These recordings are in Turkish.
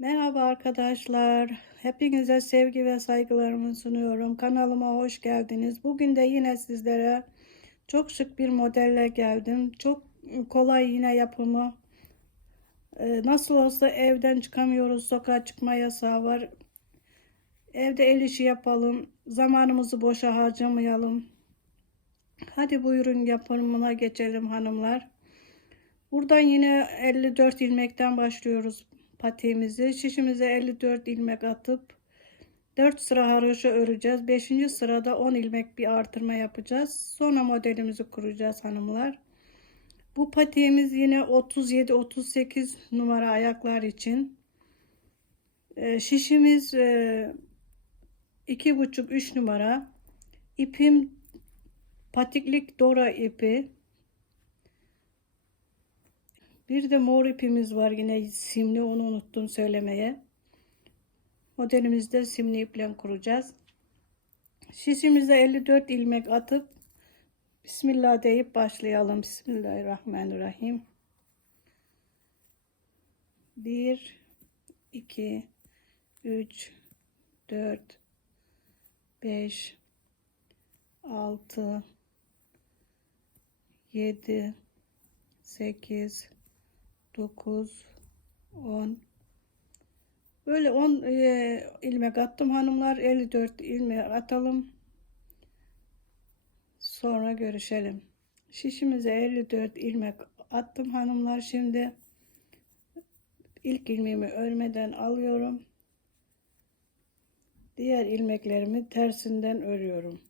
Merhaba arkadaşlar. Hepinize sevgi ve saygılarımı sunuyorum. Kanalıma hoş geldiniz. Bugün de yine sizlere çok şık bir modelle geldim. Çok kolay yine yapımı. Ee, Nasıl olsa evden çıkamıyoruz. Sokağa çıkma yasağı var. Evde el işi yapalım. Zamanımızı boşa harcamayalım. Hadi buyurun yapımına geçelim hanımlar. Buradan yine 54 ilmekten başlıyoruz patiğimizi. Şişimize 54 ilmek atıp 4 sıra haroşa öreceğiz. 5. sırada 10 ilmek bir artırma yapacağız. Sonra modelimizi kuracağız hanımlar. Bu patiğimiz yine 37-38 numara ayaklar için. Ee, şişimiz e, 2,5-3 numara. İpim patiklik dora ipi. Bir de mor ipimiz var yine simli onu unuttum söylemeye. Modelimizde simli iple kuracağız. Şişimize 54 ilmek atıp Bismillah deyip başlayalım. Bismillahirrahmanirrahim. 1 2 3 4 5 6 7 8 9 10 böyle 10 e, ilmek attım hanımlar. 54 ilmek atalım. Sonra görüşelim. Şişimize 54 ilmek attım hanımlar. Şimdi ilk ilmeğimi örmeden alıyorum. Diğer ilmeklerimi tersinden örüyorum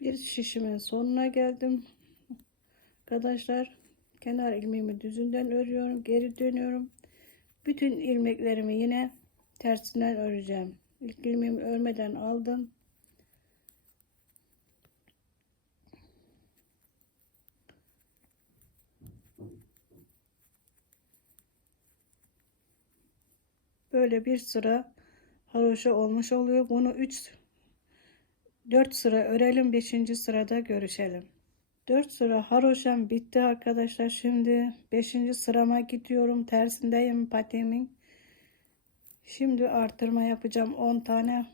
Bir şişimin sonuna geldim. Arkadaşlar kenar ilmeğimi düzünden örüyorum. Geri dönüyorum. Bütün ilmeklerimi yine tersinden öreceğim. İlk ilmeğimi örmeden aldım. Böyle bir sıra haroşa olmuş oluyor. Bunu 3 4 sıra örelim. 5. sırada görüşelim. 4 sıra haroşam bitti arkadaşlar. Şimdi 5. sırama gidiyorum. Tersindeyim patiğimin. Şimdi artırma yapacağım. 10 tane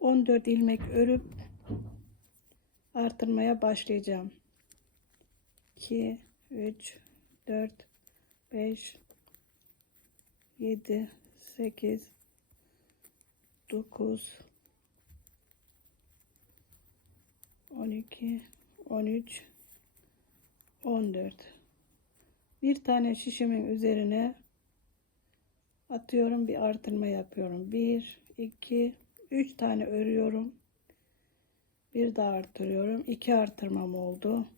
14 ilmek örüp artırmaya başlayacağım. 2 3 4 5 7 8 9 12 13 14 bir tane şişimin üzerine atıyorum bir artırma yapıyorum. 1 2 3 tane örüyorum. Bir daha artırıyorum. 2 artırmam oldu.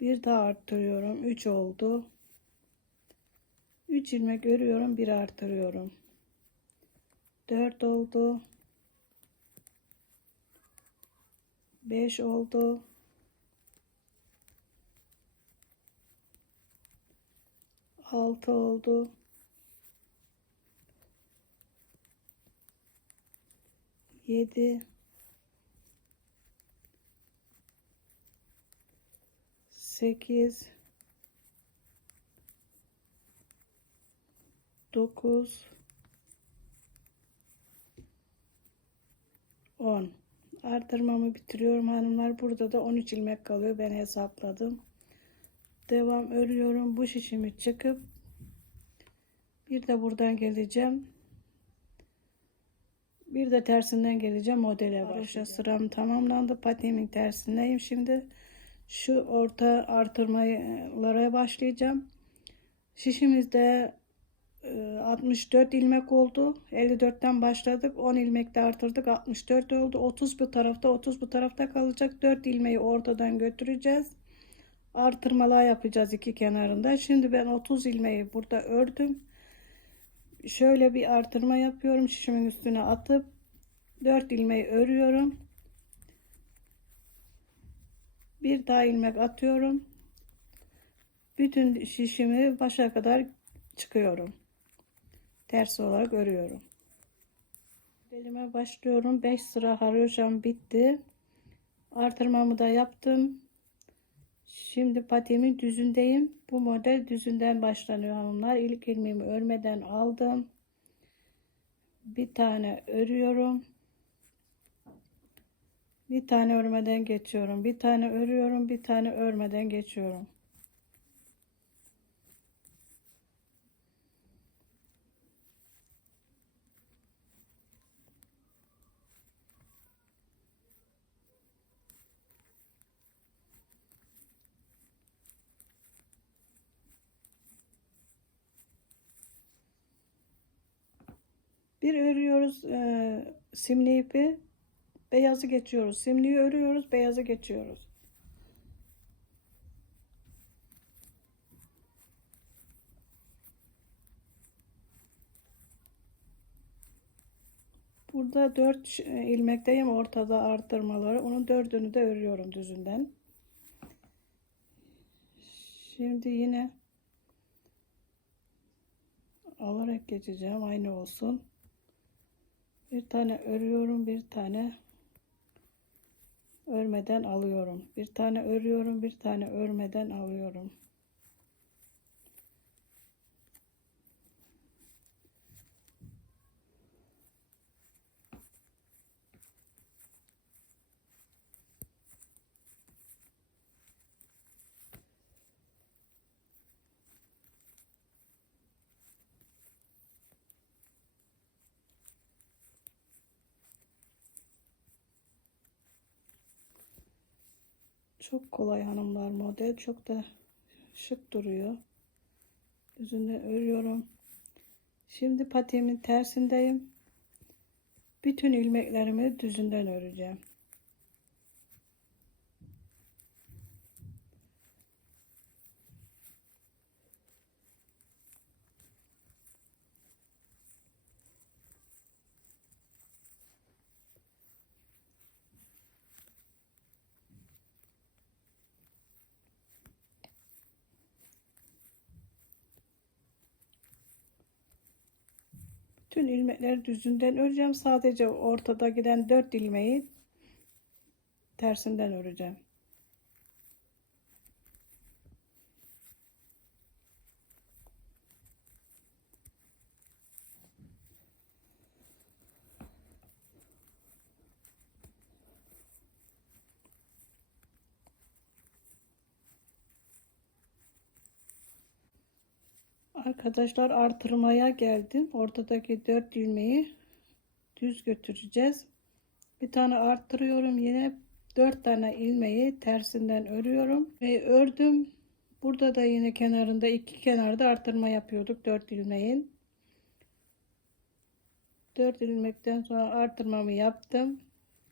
Bir daha artırıyorum. 3 oldu. 3 ilmek örüyorum. Bir artırıyorum 4 oldu. 5 oldu. Altı oldu. Yedi. Sekiz. Dokuz 10 artırmamı bitiriyorum. Hanımlar burada da 13 ilmek kalıyor. Ben hesapladım. Devam örüyorum. Bu şişimi çıkıp bir de buradan geleceğim. Bir de tersinden geleceğim modele başlayacağım sıram tamamlandı. Patiğimin tersindeyim şimdi. Şu orta artırmalara başlayacağım. Şişimizde 64 ilmek oldu. 54'ten başladık. 10 ilmek de artırdık. 64 oldu. 30 bu tarafta 30 bu tarafta kalacak. 4 ilmeği ortadan götüreceğiz. Artırmalar yapacağız iki kenarında. Şimdi ben 30 ilmeği burada ördüm. Şöyle bir artırma yapıyorum. Şişimin üstüne atıp 4 ilmeği örüyorum. Bir daha ilmek atıyorum. Bütün şişimi başa kadar çıkıyorum. Ters olarak örüyorum. Elime başlıyorum. 5 sıra haroşam bitti. Artırmamı da yaptım. Şimdi patiğimin düzündeyim. Bu model düzünden başlanıyor hanımlar. İlk ilmeğimi örmeden aldım. Bir tane örüyorum. Bir tane örmeden geçiyorum. Bir tane örüyorum. Bir tane örmeden geçiyorum. Bir örüyoruz e, simli ipi. Beyazı geçiyoruz. Simliyi örüyoruz. Beyazı geçiyoruz. Burada 4 ilmekteyim ortada arttırmaları. Onun dördünü de örüyorum düzünden. Şimdi yine alarak geçeceğim. Aynı olsun. Bir tane örüyorum, bir tane örmeden alıyorum. Bir tane örüyorum, bir tane örmeden alıyorum. Çok kolay hanımlar model. Çok da şık duruyor. Yüzünü örüyorum. Şimdi patiğimin tersindeyim. Bütün ilmeklerimi düzünden öreceğim. Bütün ilmekleri düzünden öreceğim. Sadece ortada giden 4 ilmeği tersinden öreceğim. Arkadaşlar artırmaya geldim. Ortadaki 4 ilmeği düz götüreceğiz. Bir tane arttırıyorum. Yine 4 tane ilmeği tersinden örüyorum ve ördüm. Burada da yine kenarında iki kenarda artırma yapıyorduk 4 ilmeğin. 4 ilmekten sonra artırmamı yaptım.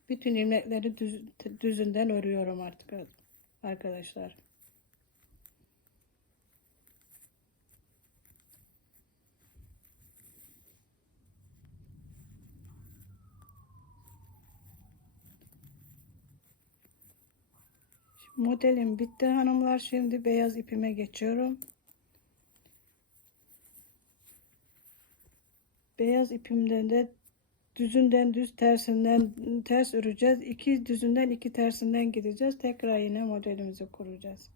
Bütün ilmekleri düz, düzünden örüyorum artık arkadaşlar. Modelim bitti hanımlar. Şimdi beyaz ipime geçiyorum. Beyaz ipimden de düzünden düz tersinden ters öreceğiz. İki düzünden iki tersinden gideceğiz. Tekrar yine modelimizi kuracağız.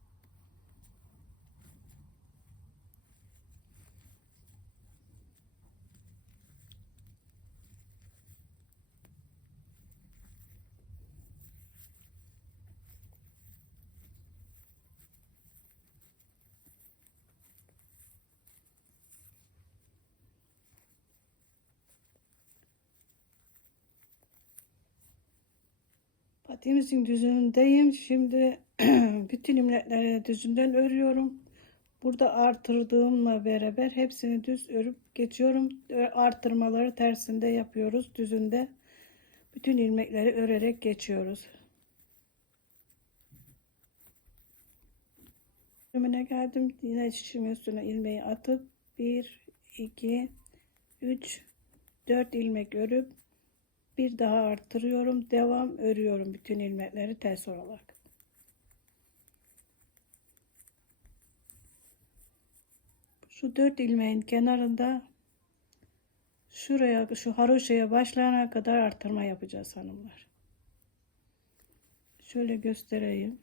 Patiğimizin düzünündeyim. Şimdi bütün imlekleri düzünden örüyorum. Burada artırdığımla beraber hepsini düz örüp geçiyorum. Arttırmaları tersinde yapıyoruz. Düzünde bütün ilmekleri örerek geçiyoruz. Bölümüne geldim. Yine şişimin üstüne ilmeği atıp 1, 2, 3, 4 ilmek örüp bir daha arttırıyorum. Devam örüyorum bütün ilmekleri ters olarak. Şu dört ilmeğin kenarında şuraya şu haroşaya başlayana kadar arttırma yapacağız hanımlar. Şöyle göstereyim.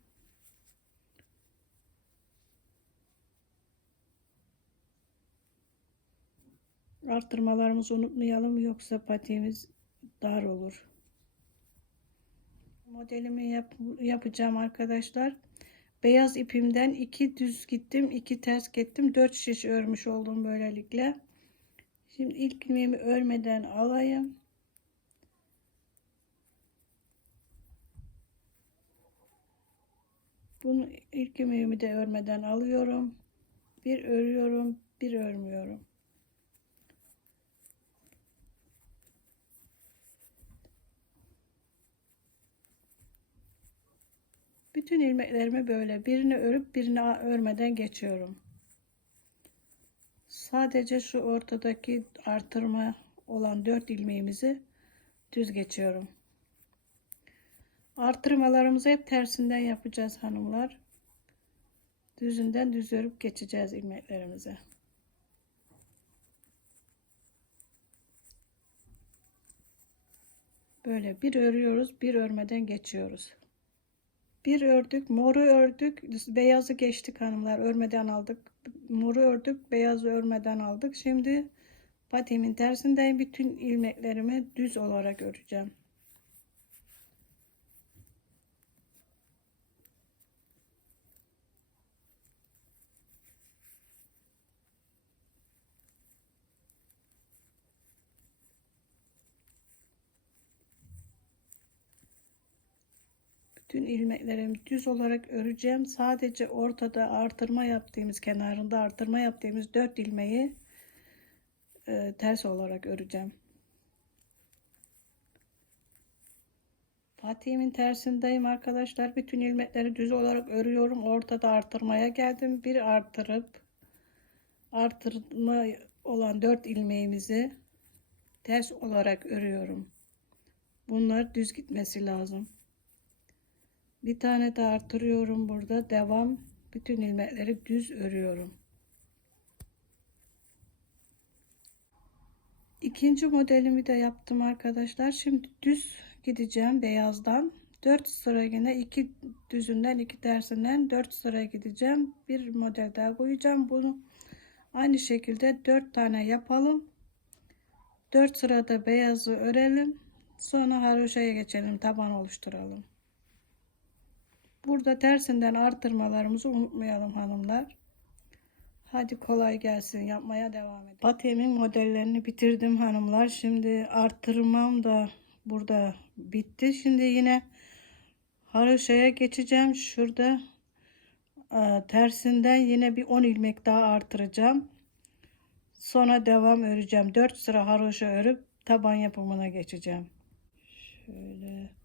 Arttırmalarımızı unutmayalım yoksa patiğimiz dar olur. Modelimi yap, yapacağım arkadaşlar. Beyaz ipimden iki düz gittim, iki ters gittim. Dört şiş örmüş oldum böylelikle. Şimdi ilk ilmeğimi örmeden alayım. Bunu ilk ilmeğimi de örmeden alıyorum. Bir örüyorum, bir örmüyorum. Bütün ilmeklerimi böyle birini örüp birini örmeden geçiyorum. Sadece şu ortadaki artırma olan dört ilmeğimizi düz geçiyorum. Artırmalarımızı hep tersinden yapacağız hanımlar. Düzünden düz örüp geçeceğiz ilmeklerimize. Böyle bir örüyoruz, bir örmeden geçiyoruz. Bir ördük, moru ördük, beyazı geçtik hanımlar. Örmeden aldık. Moru ördük, beyazı örmeden aldık. Şimdi patiğimin tersindeyim. Bütün ilmeklerimi düz olarak öreceğim. Bütün ilmeklerimi düz olarak öreceğim. Sadece ortada artırma yaptığımız kenarında artırma yaptığımız 4 ilmeği e, ters olarak öreceğim. Patiğimin tersindeyim arkadaşlar. Bütün ilmekleri düz olarak örüyorum. Ortada artırmaya geldim. Bir artırıp artırma olan 4 ilmeğimizi ters olarak örüyorum. Bunlar düz gitmesi lazım. Bir tane de artırıyorum burada. Devam. Bütün ilmekleri düz örüyorum. İkinci modelimi de yaptım arkadaşlar. Şimdi düz gideceğim beyazdan. 4 sıra yine iki düzünden iki tersinden 4 sıra gideceğim. Bir model daha koyacağım. Bunu aynı şekilde 4 tane yapalım. 4 sırada beyazı örelim. Sonra haroşaya geçelim. Taban oluşturalım. Burada tersinden artırmalarımızı unutmayalım hanımlar. Hadi kolay gelsin yapmaya devam edelim. Patiğimin modellerini bitirdim hanımlar. Şimdi artırmam da burada bitti. Şimdi yine haroşaya geçeceğim. Şurada e, tersinden yine bir 10 ilmek daha artıracağım. Sonra devam öreceğim. 4 sıra haroşa örüp taban yapımına geçeceğim. Şöyle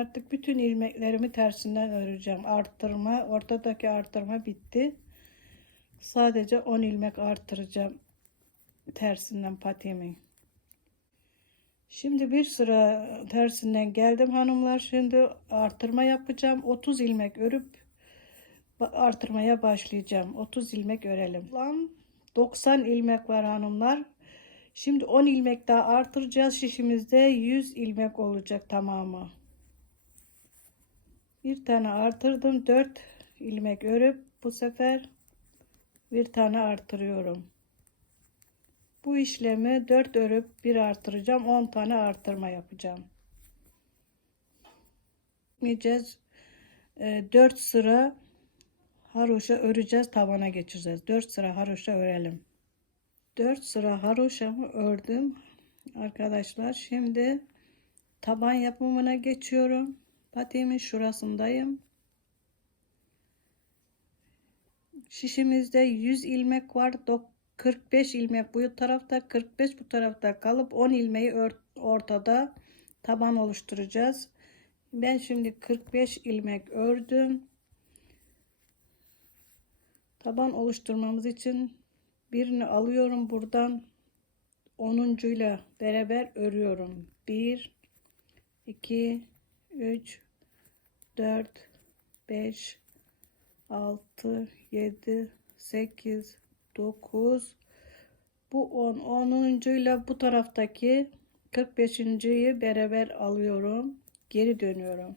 Artık bütün ilmeklerimi tersinden öreceğim. Arttırma, ortadaki arttırma bitti. Sadece 10 ilmek artıracağım tersinden patiğimi. Şimdi bir sıra tersinden geldim hanımlar. Şimdi artırma yapacağım. 30 ilmek örüp artırmaya başlayacağım. 30 ilmek örelim. Lan 90 ilmek var hanımlar. Şimdi 10 ilmek daha artıracağız. Şişimizde 100 ilmek olacak tamamı bir tane artırdım 4 ilmek örüp bu sefer bir tane artırıyorum. Bu işlemi 4 örüp bir artıracağım 10 tane artırma yapacağım. Gitmeyeceğiz 4 sıra haroşa öreceğiz tabana geçireceğiz. 4 sıra haroşa örelim. 4 sıra haroşamı ördüm. Arkadaşlar şimdi taban yapımına geçiyorum patiğimin şurasındayım. Şişimizde 100 ilmek var. 45 ilmek bu tarafta 45 bu tarafta kalıp 10 ilmeği ortada taban oluşturacağız. Ben şimdi 45 ilmek ördüm. Taban oluşturmamız için birini alıyorum buradan onuncuyla beraber örüyorum. 1 2 3 4 5 6 7 8 9 bu 10 onuncuyla bu taraftaki 45.yi beraber alıyorum. Geri dönüyorum.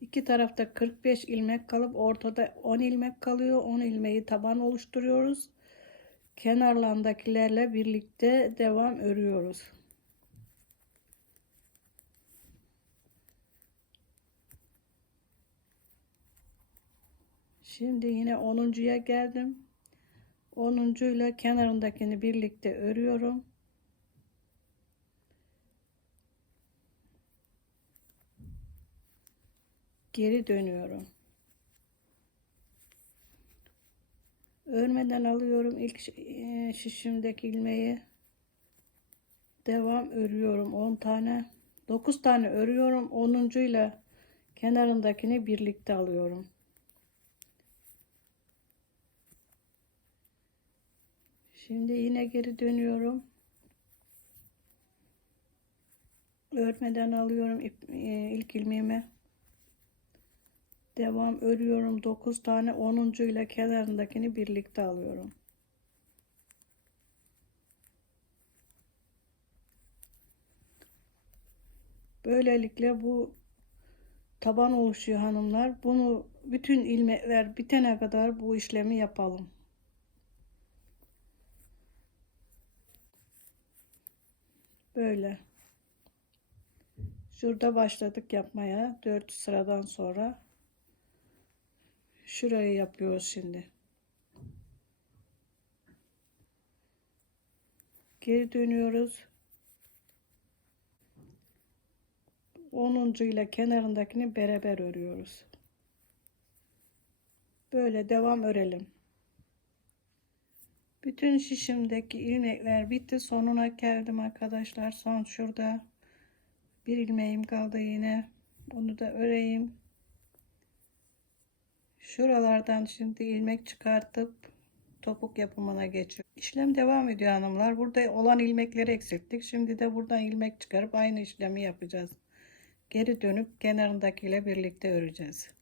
İki tarafta 45 ilmek kalıp ortada 10 ilmek kalıyor. 10 ilmeği taban oluşturuyoruz. Kenarlarındakilerle birlikte devam örüyoruz. Şimdi yine 10.ya geldim. 10. ile kenarındakini birlikte örüyorum. Geri dönüyorum. Örmeden alıyorum ilk e, şişimdeki ilmeği. Devam örüyorum 10 tane. 9 tane örüyorum. 10. ile kenarındakini birlikte alıyorum. Şimdi yine geri dönüyorum. Örmeden alıyorum ip, e, ilk ilmeğimi. Devam örüyorum. 9 tane 10. ile kenarındakini birlikte alıyorum. Böylelikle bu taban oluşuyor hanımlar. Bunu bütün ilmekler bitene kadar bu işlemi yapalım. Böyle. Şurada başladık yapmaya. 4 sıradan sonra. Şurayı yapıyoruz şimdi. Geri dönüyoruz. 10. ile kenarındakini beraber örüyoruz. Böyle devam örelim. Bütün şişimdeki ilmekler bitti. Sonuna geldim arkadaşlar. Son şurada bir ilmeğim kaldı yine. Onu da öreyim. Şuralardan şimdi ilmek çıkartıp topuk yapımına geçiyor. İşlem devam ediyor hanımlar. Burada olan ilmekleri eksilttik. Şimdi de buradan ilmek çıkarıp aynı işlemi yapacağız. Geri dönüp kenarındakiyle birlikte öreceğiz.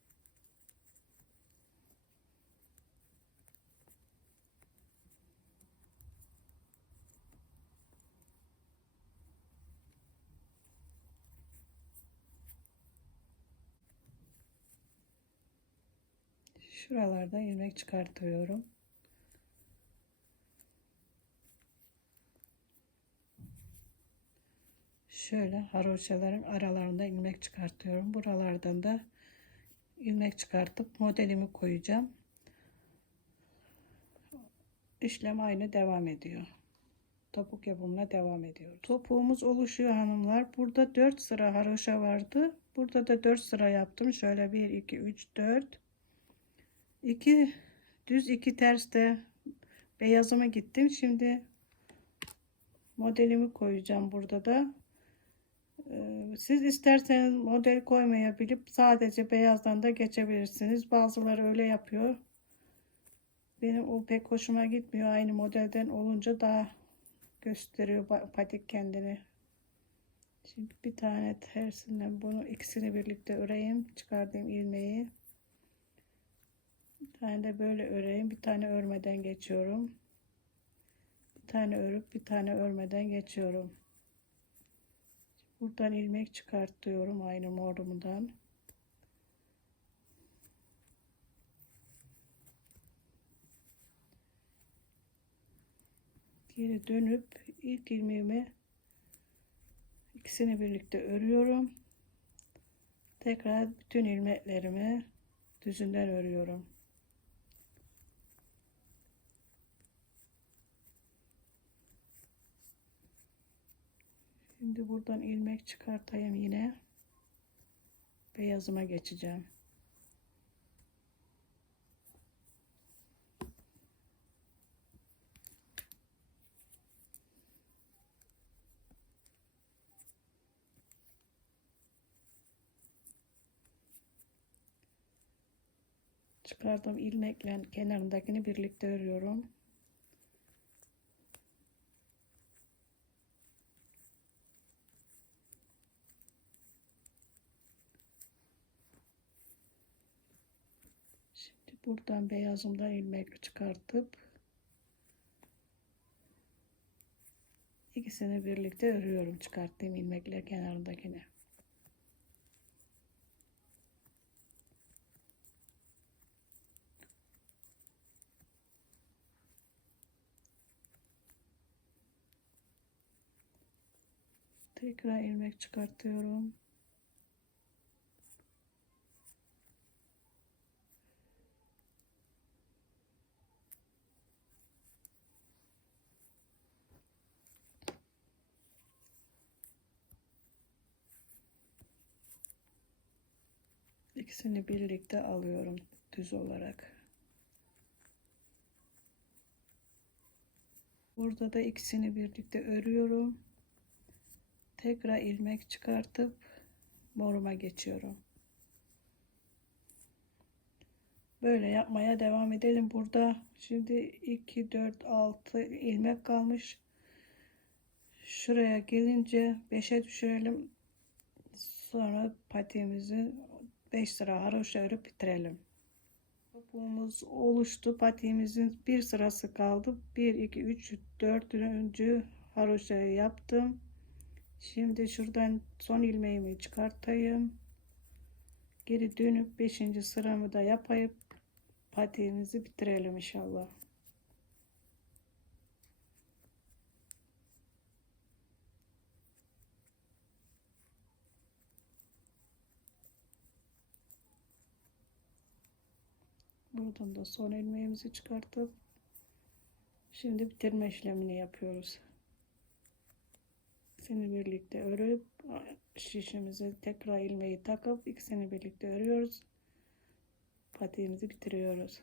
Şuralarda ilmek çıkartıyorum. Şöyle haroşaların aralarında ilmek çıkartıyorum. Buralardan da ilmek çıkartıp modelimi koyacağım. İşlem aynı devam ediyor. Topuk yapımına devam ediyor. Topuğumuz oluşuyor hanımlar. Burada 4 sıra haroşa vardı. Burada da 4 sıra yaptım. Şöyle 1 2 3 4 2 düz iki ters de beyazıma gittim. Şimdi modelimi koyacağım burada da. Ee, siz isterseniz model koymayabilip sadece beyazdan da geçebilirsiniz. Bazıları öyle yapıyor. Benim o pek hoşuma gitmiyor. Aynı modelden olunca daha gösteriyor patik kendini. Şimdi bir tane tersinden bunu ikisini birlikte öreyim. Çıkardığım ilmeği. Bir tane de böyle öreyim. Bir tane örmeden geçiyorum. Bir tane örüp bir tane örmeden geçiyorum. Buradan ilmek çıkartıyorum aynı morumdan. Geri dönüp ilk ilmeğimi ikisini birlikte örüyorum. Tekrar bütün ilmeklerimi düzünden örüyorum. Şimdi buradan ilmek çıkartayım yine. Beyazıma geçeceğim. Çıkardım ilmekle kenarındakini birlikte örüyorum. Buradan beyazımdan ilmek çıkartıp ikisini birlikte örüyorum çıkarttığım ilmekler kenarındakine. Tekrar ilmek çıkartıyorum. İkisini birlikte alıyorum düz olarak. Burada da ikisini birlikte örüyorum. Tekrar ilmek çıkartıp moruma geçiyorum. Böyle yapmaya devam edelim. Burada şimdi 2 4 6 ilmek kalmış. Şuraya gelince 5'e düşürelim. Sonra patiğimizi 5 sıra haroşa örüp bitirelim. Topuğumuz oluştu. Patiğimizin bir sırası kaldı. 1 2 3 4. haroşayı yaptım. Şimdi şuradan son ilmeğimi çıkartayım. Geri dönüp 5. sıramı da yapayım. Patiğimizi bitirelim inşallah. Buradan da son ilmeğimizi çıkartıp şimdi bitirme işlemini yapıyoruz. İkisini birlikte örüp şişimize tekrar ilmeği takıp ikisini birlikte örüyoruz. Patiğimizi bitiriyoruz.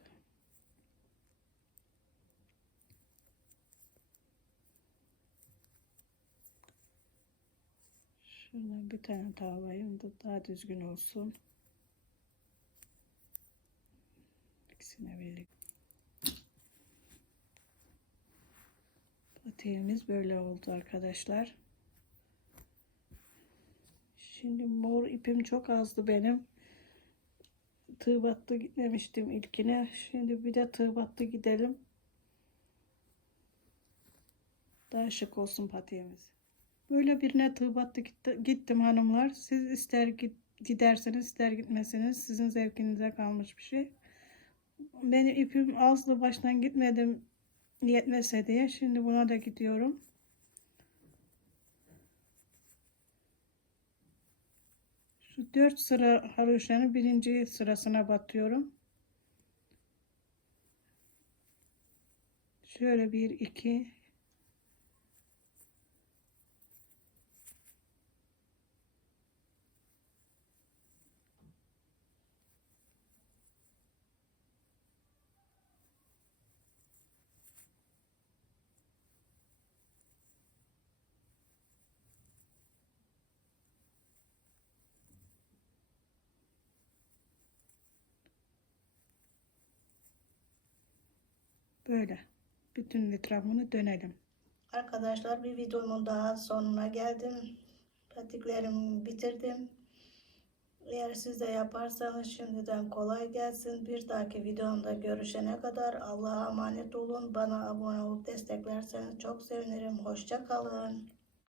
Şuradan bir tane tavlayayım da daha düzgün olsun. İkisine birlikte. Böyle oldu arkadaşlar. Şimdi mor ipim çok azdı benim. Tığ battı gitmemiştim ilkine. Şimdi bir de tığ battı gidelim. Daha şık olsun patiğimiz. Böyle birine tığ battı gittim hanımlar. Siz ister giderseniz ister gitmesiniz. Sizin zevkinize kalmış bir şey. Benim ipim azdı baştan gitmedim yetmese diye. Şimdi buna da gidiyorum. Şu dört sıra haroşanın birinci sırasına batıyorum. Şöyle bir iki Böyle. Bütün etrafını dönelim. Arkadaşlar bir videomun daha sonuna geldim. Patiklerimi bitirdim. Eğer siz de yaparsanız şimdiden kolay gelsin. Bir dahaki videomda görüşene kadar Allah'a emanet olun. Bana abone olup desteklerseniz çok sevinirim. Hoşça kalın.